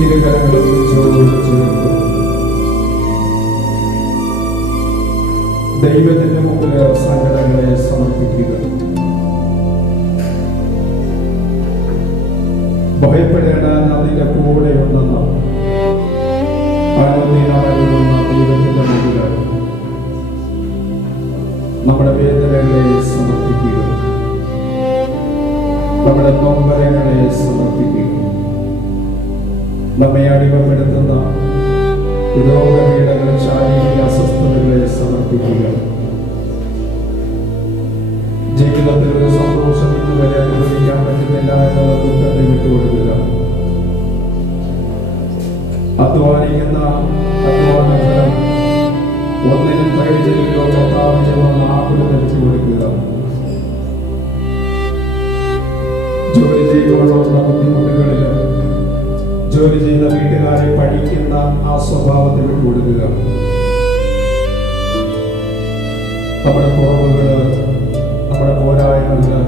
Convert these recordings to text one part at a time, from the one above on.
ഇരുകരങ്ങളും ചേർത്ത് ദൈവത്തിന്റെ മുമ്പിൽ സങ്കടങ്ങളെ സമർപ്പിക്കുക. ഭയപ്പെടേണ്ട, അതിന്റെ കൂടെ ഉണ്ടെന്ന് അനുദിനമായിരുന്ന ദൈവത്തിന്റെ മുമ്പിൽ നമ്മുടെ വേദനകളെ സമർപ്പിക്കുക, നമ്മുടെ നൊമ്പരങ്ങളെ സമർപ്പിക്കുക. നമ്മെ അടിമപ്പെടുത്തുന്ന രോഗപീഠകൾ, ശാരീരിക അസ്വസ്ഥതകളെ സമർപ്പിക്കുക. ജീവിതത്തിൽ ഒരു സന്തോഷം ഇന്ന് വരെ അനുഭവിക്കാൻ പറ്റുന്നില്ല എന്നുള്ള ദുഃഖത്തെ വിട്ടുകൊടുക്കുക. അധ്വാനിക്കുന്ന അധ്വാനഫലം ഒന്നിനും പ്രയോജനമില്ലോ കർത്താവിനെന്ന ആകുലത വിട്ടുകൊടുക്കുക. ജോലി ചെയ്യുമ്പോഴുള്ള ബുദ്ധിമുട്ടുകളിൽ ജോലി ചെയ്ത വീട്ടുകാരെ പഠിക്കുന്ന ആ സ്വഭാവത്തെ വിട്ടുകൊടുക്കുക. നമ്മുടെ കുറവുകള്, നമ്മുടെ പോരായ്മകള്,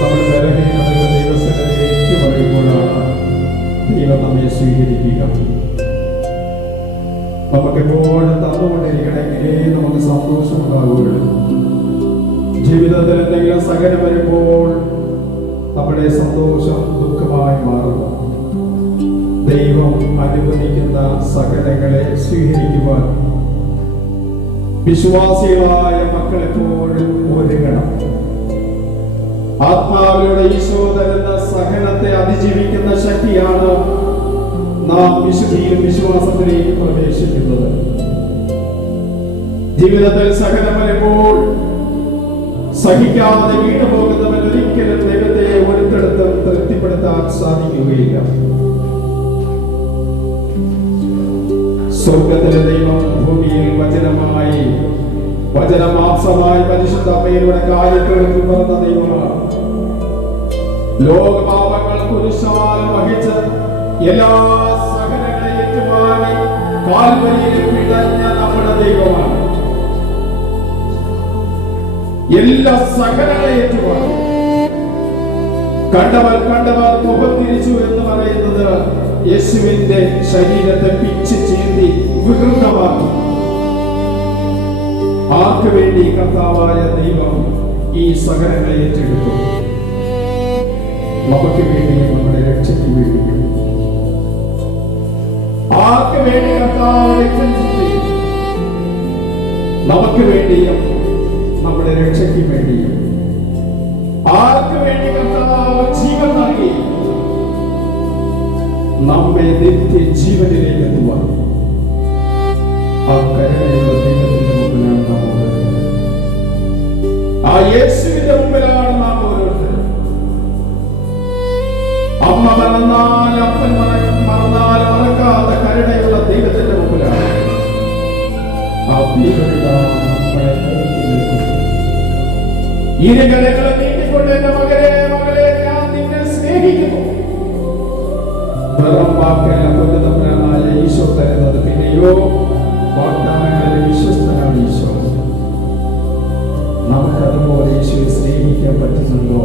നമ്മുടെ ബലഹീനതകൾ ദൈവസന്നിധിയിൽ ഏറ്റുപറയുമ്പോഴാണ് ദൈവം നമ്മെ സ്വീകരിക്കുക. നമുക്കെപ്പോഴും തന്നുകൊണ്ടിരിക്കണമെങ്കിലേ നമുക്ക് സന്തോഷമുണ്ടാകുകയുള്ളൂ. ജീവിതത്തിൽ എന്തെങ്കിലും സഹനം വരുമ്പോൾ നമ്മുടെ സന്തോഷം ദുഃഖമായി മാറുന്നു. ദൈവം അനുവദിക്കുന്ന സകലങ്ങളെ സ്വീകരിക്കുവാൻ വിശ്വാസികളായ മക്കളെപ്പോഴും ഒരുങ്ങണം. ആത്മാവിലൂടെ ഈശോ തരുന്ന സഹനത്തെ അതിജീവിക്കുന്ന ശക്തിയാണ് നാം വിശുദ്ധിയും വിശ്വാസത്തിലേക്ക് പ്രവേശിക്കുന്നത്. ജീവിതത്തിൽ സഹനം വരുമ്പോൾ സഹിക്കാതെ വീണുപോകുന്നവൻ ഒരിക്കലും ദൈവത്തെ ഒരുത്തടുത്തും തൃപ്തിപ്പെടുത്താൻ സാധിക്കുകയില്ല. സ്വർഗത്തിലെ ദൈവം ഭൂമിയിൽ വചനമായി വചനമാംസമായി പരിശുദ്ധ അമ്മയിലൂടെ കാര്യത്തെടുത്ത് പിറന്ന ദൈവമാണ്. ലോകപാപങ്ങൾ കുരിശാൽ വഹിച്ച് എല്ലാ സഹനങ്ങളെ ഏറ്റുവാങ്ങി കാൽവരിയിൽ പിടഞ്ഞ നമ്മുടെ ദൈവമാണ്. എല്ലാ സഹനങ്ങളെ ഏറ്റുവാങ്ങി കണ്ടവർ മുഖം തിരിച്ചു എന്ന് പറയുന്നത് യേശുവിന്റെ ശരീരത്തെ പിച്ച് ചീന്തി വികൃതമാക്കി. ആർക്ക് വേണ്ടി കർത്താവായ ദൈവം ഈ സഹനങ്ങളെ ഏറ്റെടുത്തു? നമുക്ക് വേണ്ടി, നമ്മുടെ രക്ഷയ്ക്ക് വേണ്ടി. ആർക്ക് വേണ്ടി കർത്താവ് രക്തം ചിന്തി? നമുക്ക് വേണ്ടിയും നമ്മുടെ രക്ഷയ്ക്ക് വേണ്ടിയും. ആർക്ക് വേണ്ടി കർത്താവ് ജീവൻ നൽകി? നമ്മെ നിത്യ ജീവനിലേക്ക് എത്തുവാൻ. ആ കരുണയുള്ള ദൈവത്തിന്റെ മുമ്പിലാണ് നാം ഓരോരുത്തരും. ആ യേശുവിന്റെ മുമ്പിലാണ് നാം ഓരോരുത്തരും. അമ്മ മറന്നാൽ, അപ്പൻ മറന്നാൽ മറക്കാത്ത കരുണയുള്ള ദൈവത്തിന്റെ മുമ്പിലാണ്. ആ ദൈവപിതാവ് നമ്മളെ നോക്കി നിൽക്കുന്നു. ഇരുകരങ്ങളെ നീട്ടിക്കൊണ്ട് എന്റെ മകളെ ഞാൻ നിന്നെ സ്നേഹിക്കുന്നു. വെറും വാക്കല്ല കൊല്ലുതമ്പുരാനായ ഈശോ തരുന്നത്. പിന്നെയോ വാഗ്ദാനങ്ങളിൽ വിശ്വസ്തനാണ് ഈശോ. നമുക്കതുപോലെ ഈശോയെ സ്നേഹിക്കാൻ പറ്റുന്നുണ്ടോ?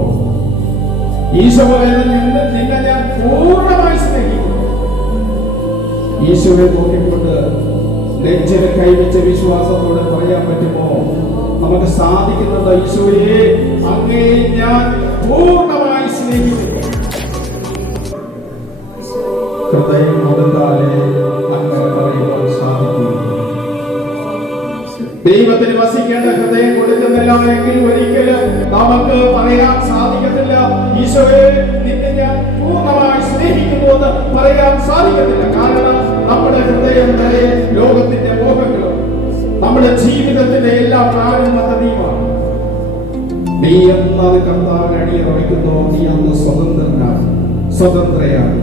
ഈശോ പറയുന്നത് നിന്നെ ഞാൻ പൂർണ്ണമായി സ്നേഹിക്കുന്നു. ഈശോയെ നോക്കിക്കൊണ്ട് നെഞ്ചിൽ കൈവച്ച വിശ്വാസത്തോടെ പറയാൻ പറ്റുമോ? നമുക്ക് സാധിക്കുന്നുണ്ടോ? ഈശോയെ അങ്ങേ ഞാൻ പൂർണ്ണമായി സ്നേഹിക്കുന്നു. ഹൃദയം കൊടുത്താലേ അങ്ങനെ പറയുവാൻ സാധിക്കും. ദൈവത്തിന് വസിക്കേണ്ട ഹൃദയം കൊടുക്കുന്നില്ല എങ്കിൽ ഒരിക്കലും നമുക്ക് പറയാൻ സാധിക്കത്തില്ല ഈശോയെ നിന്നെ ഞാൻ പൂർണ്ണമായി സ്നേഹിക്കുന്നു എന്ന് പറയാൻ സാധിക്കത്തില്ല. കാരണം നമ്മുടെ ഹൃദയം വരെ ലോകത്തിന്റെ മോഹങ്ങളും നമ്മുടെ ജീവിതത്തിന്റെ എല്ലാ പ്രാരംഭ പദ്ധതിയുമാണ്. നീ എന്നത് കർത്താവിന് അടിയറവയ്ക്കുന്നോ നീ അന്ന് സ്വതന്ത്രയാണ്.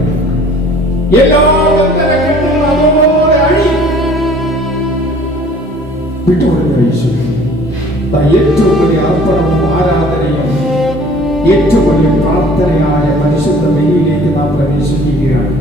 എല്ലാ ബന്ധനങ്ങളും അതുപോലെ അഴിയും. വിട്ടുകൊടുക്കുക ഈശോ. ഏറ്റവും വലിയ അർപ്പണവും ആരാധനയും ഏറ്റവും വലിയ പ്രാർത്ഥനയായ പരിശുദ്ധ ബലിയിലേക്ക് നാം പ്രവേശിക്കുകയാണ്.